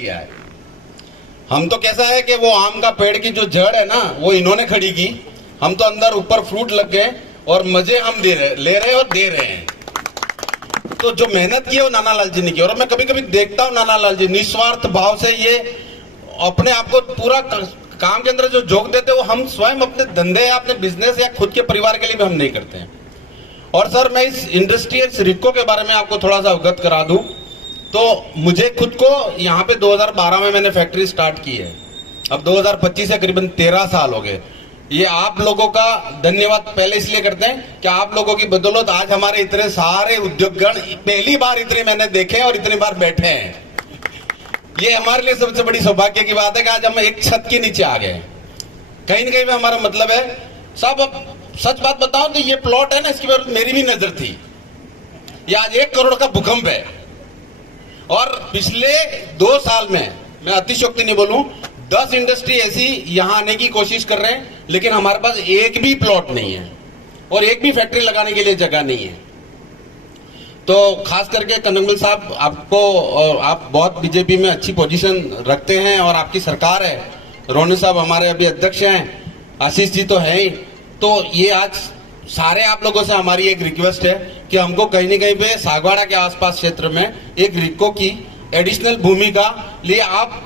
किया है। हम तो कैसा है कि वो आम का पेड़ की जो जड़ है ना वो इन्होंने खड़ी की, हम तो अंदर ऊपर फ्रूट लग गए और मजे हम ले रहे और दे रहे हैं। तो जो मेहनत की है वो नानालाल जी ने की। और मैं कभी कभी देखता हूँ नानालाल जी निस्वार्थ भाव से ये अपने आप को पूरा काम के अंदर जो झोंक देते हैं वो हम स्वयं अपने धंधे या अपने बिजनेस या खुद के परिवार के लिए भी हम नहीं करते हैं। और सर मैं इस इंडस्ट्री रिक्को के बारे में आपको थोड़ा सा अवगत करा दूं तो मुझे खुद को यहाँ पे 2012 में मैंने फैक्ट्री स्टार्ट की है। अब 2025 से करीबन 13 साल हो गए। ये आप लोगों का धन्यवाद पहले इसलिए करते हैं कि आप लोगों की बदौलत आज हमारे इतने सारे उद्योगगण पहली बार इतने मैंने देखे और इतनी बार बैठे हैं। ये हमारे लिए सबसे बड़ी सौभाग्य की बात है कि आज हम एक छत के नीचे आ गए। कहीं ना कहीं में हमारा मतलब है सब। अब सच बात बताऊं तो ये प्लॉट है ना, इसकी बारे में मेरी भी नजर थी। ये आज 1 करोड़ का भूकंप है और पिछले 2 साल में मैं अतिशयोक्ति नहीं बोलूं 10 इंडस्ट्री ऐसी यहां आने की कोशिश कर रहे हैं, लेकिन हमारे पास एक भी प्लॉट नहीं है और एक भी फैक्ट्री लगाने के लिए जगह नहीं है। तो खास करके कनकमल साहब आपको, आप बहुत बीजेपी में अच्छी पोजीशन रखते हैं और आपकी सरकार है। रोने साहब हमारे अभी अध्यक्ष हैं, आशीष जी तो है ही। तो ये आज सारे आप लोगों से हमारी एक रिक्वेस्ट है कि हमको कहीं न कहीं पे सागवाड़ा के आसपास क्षेत्र में एक रिक्को की एडिशनल भूमि का लिए आप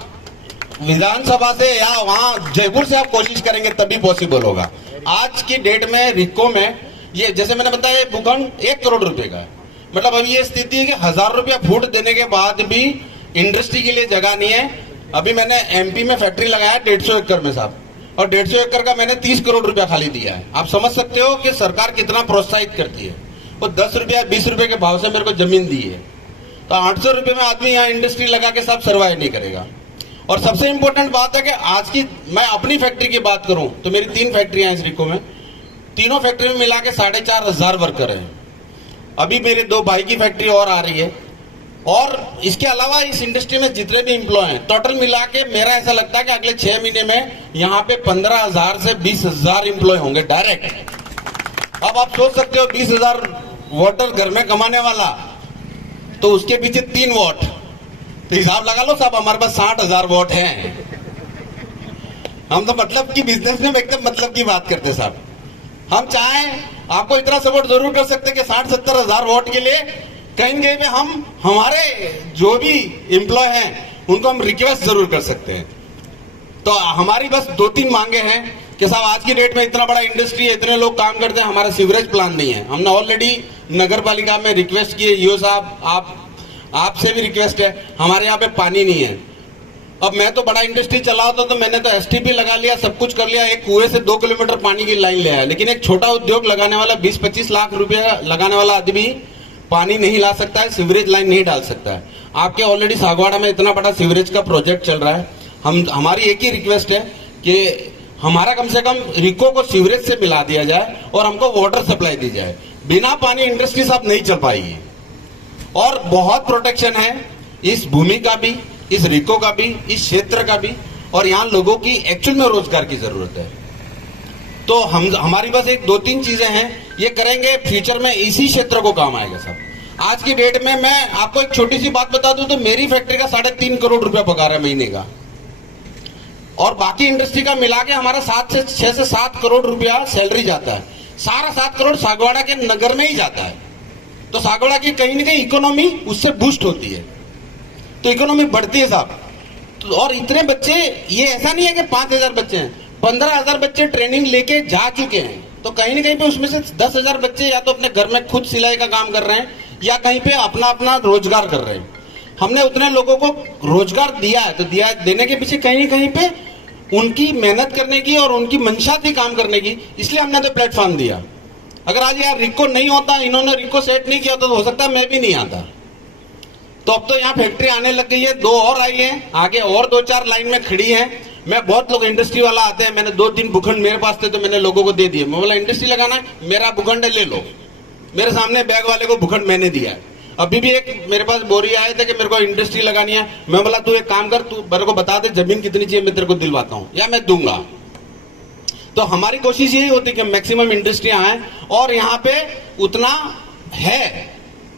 विधानसभा से या वहां जयपुर से आप कोशिश करेंगे तभी पॉसिबल होगा। आज की डेट में रिक्को में ये जैसे मैंने बताया भूखंड 1 करोड़ रुपए का है। मतलब अभी ये स्थिति है कि 1000 रुपया फुट देने के बाद भी इंडस्ट्री के लिए जगह नहीं है। अभी मैंने एमपी में फैक्ट्री लगाया 150 एकड़ में साहब, और 150 एकड़ का मैंने 30 करोड़ रुपया खाली दिया है। आप समझ सकते हो कि सरकार कितना प्रोत्साहित करती है। वो 10 रुपया 20 रुपए के भाव से मेरे को जमीन दी है, तो 800 रुपए में आदमी यहाँ इंडस्ट्री लगा के साहब सर्वाइव नहीं करेगा। और सबसे इंपॉर्टेंट बात है कि आज की मैं अपनी फैक्ट्री की बात करूं तो मेरी 3 फैक्ट्रियां हैं इस रिक्को में। तीनों फैक्ट्री में मिला के 4500 वर्कर हैं। अभी मेरे 2 भाई की फैक्ट्री और आ रही है और इसके अलावा इस इंडस्ट्री में जितने भी एम्प्लॉय हैं टोटल मिला के मेरा ऐसा लगता है कि अगले 6 महीने में यहाँ पे 15,000 से 20,000 एम्प्लॉय होंगे डायरेक्ट। अब आप सोच सकते हो 20,000 वोटर घर में कमाने वाला, तो उसके पीछे 3 वोट, तो हिसाब लगा लो साहब हमारे पास 60,000 वोट हैं। हम तो मतलब की बिजनेस में एकदम मतलब की बात करते साहब। हम चाहें आपको इतना सपोर्ट जरूर कर सकते हैं कि 60-70 हजार वोट के लिए कहीं कहीं में हम हमारे जो भी एम्प्लॉय हैं उनको हम रिक्वेस्ट जरूर कर सकते हैं। तो हमारी बस 2-3 मांगे हैं कि साहब आज की डेट में इतना बड़ा इंडस्ट्री है, इतने लोग काम करते हैं, हमारा सीवरेज प्लान नहीं है। हमने ऑलरेडी नगर पालिका में रिक्वेस्ट की है, ईओ साहब आपसे भी रिक्वेस्ट है, हमारे यहाँ पे पानी नहीं है। अब मैं तो बड़ा इंडस्ट्री चला होता तो मैंने तो एसटीपी लगा लिया, सब कुछ कर लिया, एक कुएं से 2 किलोमीटर पानी की लाइन ले आया। लेकिन एक छोटा उद्योग लगाने वाला 20-25 लाख रुपया लगाने वाला आदमी पानी नहीं ला सकता है, सीवरेज लाइन नहीं डाल सकता है। आपके ऑलरेडी सागवाड़ा में इतना बड़ा सीवरेज का प्रोजेक्ट चल रहा है। हमारी एक ही रिक्वेस्ट है कि हमारा कम से कम रिक्को को सीवरेज से मिला दिया जाए और हमको वाटर सप्लाई दी जाए। बिना पानी इंडस्ट्री साहब नहीं चल पाएगी। और बहुत प्रोटेक्शन है इस भूमि का भी, इस रिक्को का भी, इस क्षेत्र का भी, और यहाँ लोगों की एक्चुअल में रोजगार की जरूरत है। तो हमारी बस एक 2-3 चीजें हैं, ये करेंगे फ्यूचर में इसी क्षेत्र को काम आएगा साहब। आज की डेट में मैं आपको एक छोटी सी बात बता दूं तो मेरी फैक्ट्री का 3.5 करोड़ रुपया पगार है महीने का, और बाकी इंडस्ट्री का मिला के हमारा 6 से 7 करोड़ रुपया सैलरी जाता है। सारा 7 करोड़ सागवाड़ा के नगर में ही जाता है। तो सागवाड़ा की कहीं ना कहीं इकोनॉमी उससे बूस्ट होती है, तो इकोनॉमी बढ़ती है साहब। तो और इतने बच्चे, ये ऐसा नहीं है कि 5,000 बच्चे हैं, 15,000 बच्चे ट्रेनिंग लेके जा चुके हैं। तो कहीं ना कहीं पे उसमें से 10,000 बच्चे या तो अपने घर में खुद सिलाई का काम कर रहे हैं या कहीं पे अपना अपना रोजगार कर रहे हैं। हमने उतने लोगों को रोजगार दिया है, तो दिया देने के पीछे कहीं ना कहीं पे उनकी मेहनत करने की और उनकी मंशा थी काम करने की, इसलिए हमने तो प्लेटफॉर्म दिया। अगर आज यार रिक्को नहीं होता, इन्होंने रिक्को सेट नहीं किया तो हो सकता है मैं भी नहीं आता। तो अब तो यहाँ फैक्ट्री आने लग गई है, 2 और आई है, आगे और 2-4 लाइन में खड़ी है। मैं बहुत लोग इंडस्ट्री वाला आते हैं, मैंने 2-3 भूखंड मेरे पास थे तो मैंने लोगों को दे दिए। मैं बोला इंडस्ट्री लगाना है, मेरा भूखंड ले लो। मेरे सामने बैग वाले को भूखंड मैंने दिया है। अभी भी एक मेरे पास बोरी आए थे कि मेरे को इंडस्ट्री लगानी है। मैं बोला तू एक काम कर, तू मेरे को बता दे जमीन कितनी चाहिए, मैं तेरे को दिलवाता हूँ या मैं दूंगा। तो हमारी कोशिश यही होती है कि मैक्सिमम इंडस्ट्री आए, और यहाँ पे उतना है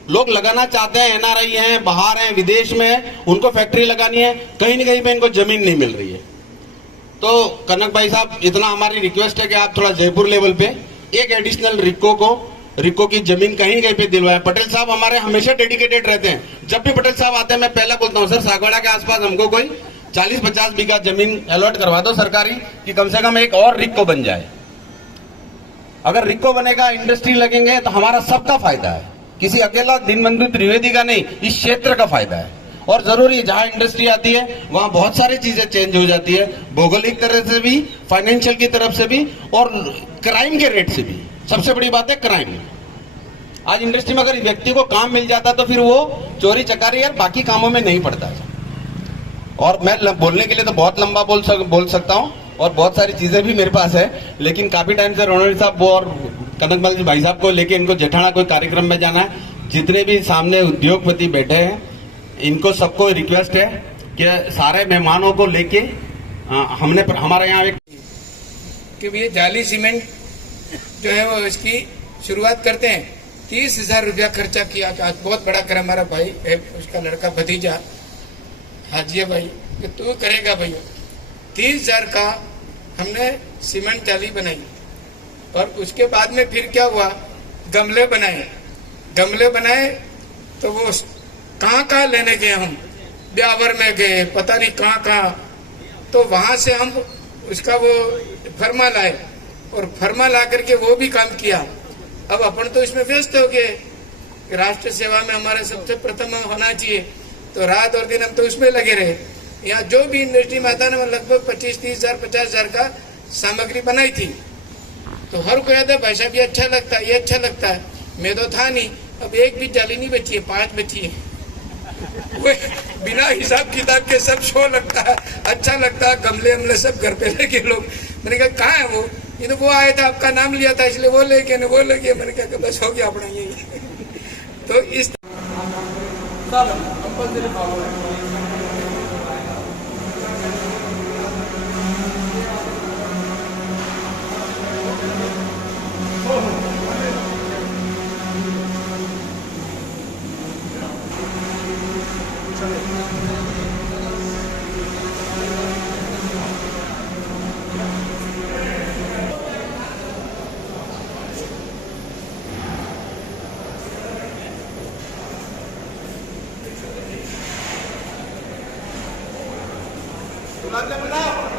लोग लगाना चाहते हैं, एनआरआई हैं, बाहर हैं, विदेश में हैं, उनको फैक्ट्री लगानी है, कहीं ना कहीं पे इनको जमीन नहीं मिल रही है। तो कनक भाई साहब, इतना हमारी रिक्वेस्ट है कि आप थोड़ा जयपुर लेवल पे एक एडिशनल रिको की जमीन कहीं कहीं पे दिलवाएं। पटेल साहब हमारे हमेशा डेडिकेटेड रहते हैं। जब भी पटेल साहब आते हैं मैं पहला बोलता हूँ, सर सागवाड़ा के आसपास हमको कोई 40-50 बीघा जमीन अलॉट करवा दो सरकारी, कि कम से कम एक और रिको बन जाए। अगर रिको बनेगा, इंडस्ट्री लगेंगे, तो हमारा सबका फायदा है, किसी अकेला दीनबंधु त्रिवेदी का नहीं, इस क्षेत्र का फायदा है। और जरूरी है, जहां इंडस्ट्री आती है वहां बहुत सारी चीजें चेंज हो जाती है, भौगोलिक तरह से भी, फाइनेंशियल की तरफ से भी, और क्राइम के रेट से भी। सबसे बड़ी बात है क्राइम। आज इंडस्ट्री में अगर व्यक्ति को काम मिल जाता तो फिर वो चोरी चकारी या बाकी कामों में नहीं पड़ता है। और मैं बोलने के लिए तो बहुत लंबा बोल सकता हूँ, और बहुत सारी चीजें भी मेरे पास है, लेकिन काफी टाइम से रोनड़ी साहब वो और कनकमल भाई साहब को लेके इनको जेठाना कोई कार्यक्रम में जाना है। जितने भी सामने उद्योगपति बैठे हैं, इनको सबको रिक्वेस्ट है कि सारे मेहमानों को लेके हमारे यहाँ एक कि ये जाली सीमेंट जो है वो इसकी शुरुआत करते हैं। 30,000 रुपया खर्चा किया। आज बहुत बड़ा कर हमारा भाई है, उसका लड़का भतीजा हाजिया भाई, कि तू करेगा भैया। 30,000 का हमने सीमेंट जाली बनाई, और उसके बाद में फिर क्या हुआ, गमले बनाए तो वो कहाँ लेने गए हम, ब्यावर में गए, पता नहीं कहाँ, तो वहां से हम उसका वो फर्मा लाए, और फर्मा ला करके वो भी काम किया। अब अपन तो इसमें व्यस्त हो गए, राष्ट्र सेवा में हमारे सबसे प्रथम होना चाहिए, तो रात और दिन हम तो उसमें लगे रहे। यहाँ जो भी इंडस्ट्री में आता है, लगभग 25-30,000 50,000 का सामग्री बनाई थी। तो हर कोई आता है, भाई साहब ये अच्छा लगता है, ये अच्छा लगता है। मैं तो था नहीं, अब एक भी जाली नहीं बची है, 5 बची है। वो बिना हिसाब किताब के सब शो लगता है, अच्छा लगता है, गमले हमले सब घर पे लेके लोग। मैंने कहा कहाँ है वो, ये तो वो आया था, आपका नाम लिया था इसलिए वो लेके न वो लेके। मैंने कहा बस हो गया अपना ये। तो इस गुलाब जामुन